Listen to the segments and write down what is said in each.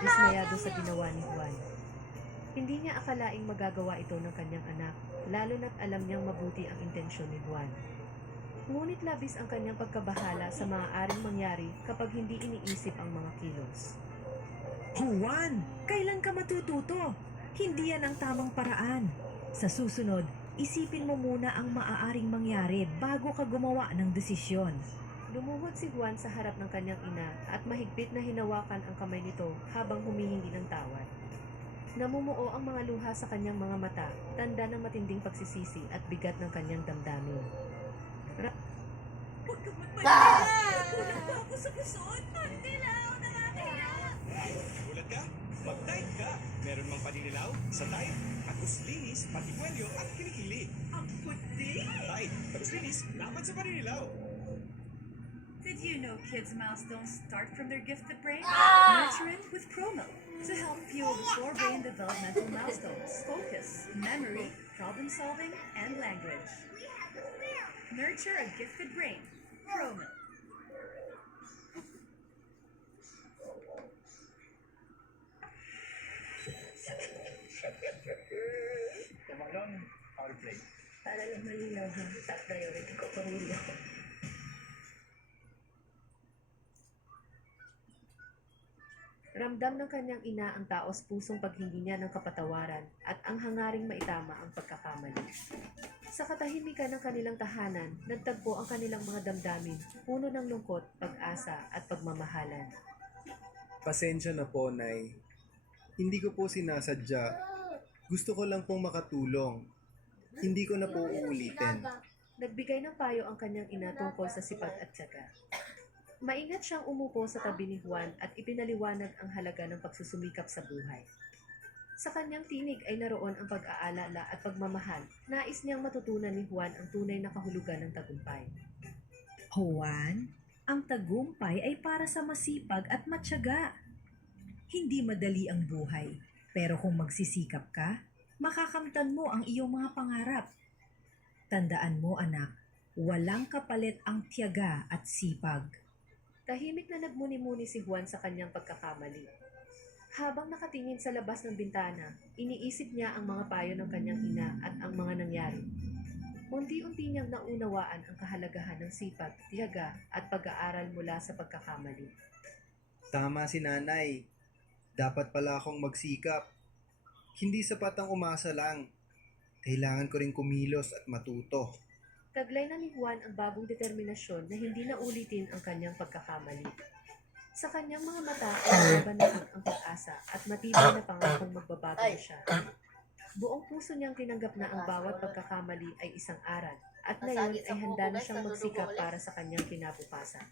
dismayado sa ginawa ni Juan. Hindi niya akalaing magagawa ito ng kanyang anak, lalo na't alam niyang mabuti ang intensyon ni Juan. Ngunit labis ang kanyang pagkabahala sa maaaring mangyari kapag hindi iniisip ang mga kilos. Juan, kailan ka matututo? Hindi yan ang tamang paraan. Sa susunod, isipin mo muna ang maaaring mangyari bago ka gumawa ng desisyon. Lumuhod si Juan sa harap ng kanyang ina at mahigpit na hinawakan ang kamay nito habang humihingi ng tawad. Namumuo ang mga luha sa kanyang mga mata, tanda ng matinding pagsisisi at bigat ng kanyang damdamin. Huwag kang magmaliit! Kulang pa ako sa pusod! Dilaw, nakakaya! Gulat ka? Mag-dive ka! Meron mang paninilaw, sa Tide, aguslinis, patikwelyo at kilikili. Ang puti! Tide, aguslinis, laban sa paninilaw. Did you know kids' milestones start from their gifted brain? Nurture it with Promo to help fuel the core brain developmental milestones: focus, memory, problem solving, and language. Nurture a gifted brain. Promo. Tumalon, power play. Para lang malinaw ang top priority ko, pamilya ko. Ramdam ng kanyang ina ang taos pusong paghingi niya ng kapatawaran at ang hangaring maitama ang pagkakamali. Sa katahimikan ng kanilang tahanan, nagtagpo ang kanilang mga damdamin, puno ng lungkot, pag-asa at pagmamahalan. Pasensya na po, Nay. Hindi ko po sinasadya. Gusto ko lang pong makatulong. Hindi ko na po uulitin. Nagbigay ng payo ang kanyang ina tungkol sa sipag at tiyaga. Maingat siyang umupo sa tabi ni Juan at ipinaliwanag ang halaga ng pagsusumikap sa buhay. Sa kanyang tinig ay naroon ang pag-aalala at pagmamahal. Nais niyang matutunan ni Juan ang tunay na kahulugan ng tagumpay. Juan, ang tagumpay ay para sa masipag at matyaga. Hindi madali ang buhay, pero kung magsisikap ka, makakamtan mo ang iyong mga pangarap. Tandaan mo, anak, walang kapalit ang tiyaga at sipag. Tahimik na nagmuni-muni si Juan sa kanyang pagkakamali. Habang nakatingin sa labas ng bintana, iniisip niya ang mga payo ng kanyang ina at ang mga nangyari. Unti-unti niyang naunawaan ang kahalagahan ng sipag, tiyaga at pag-aaral mula sa pagkakamali. Tama si Nanay. Dapat pala akong magsikap. Hindi sapat ang umasa lang. Kailangan ko rin kumilos at matuto. Taglay na ni Juan ang bagong determinasyon na hindi na ulitin ang kanyang pagkakamali. Sa kanyang mga mata ay nabanahan ang pag-asa at matibay na pangakong magbabago na siya. Buong puso niyang tinanggap na ang bawat pagkakamali ay isang aral at ngayon ay handa na siyang magsikap para sa kanyang kinabukasan.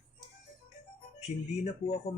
Hindi na po ako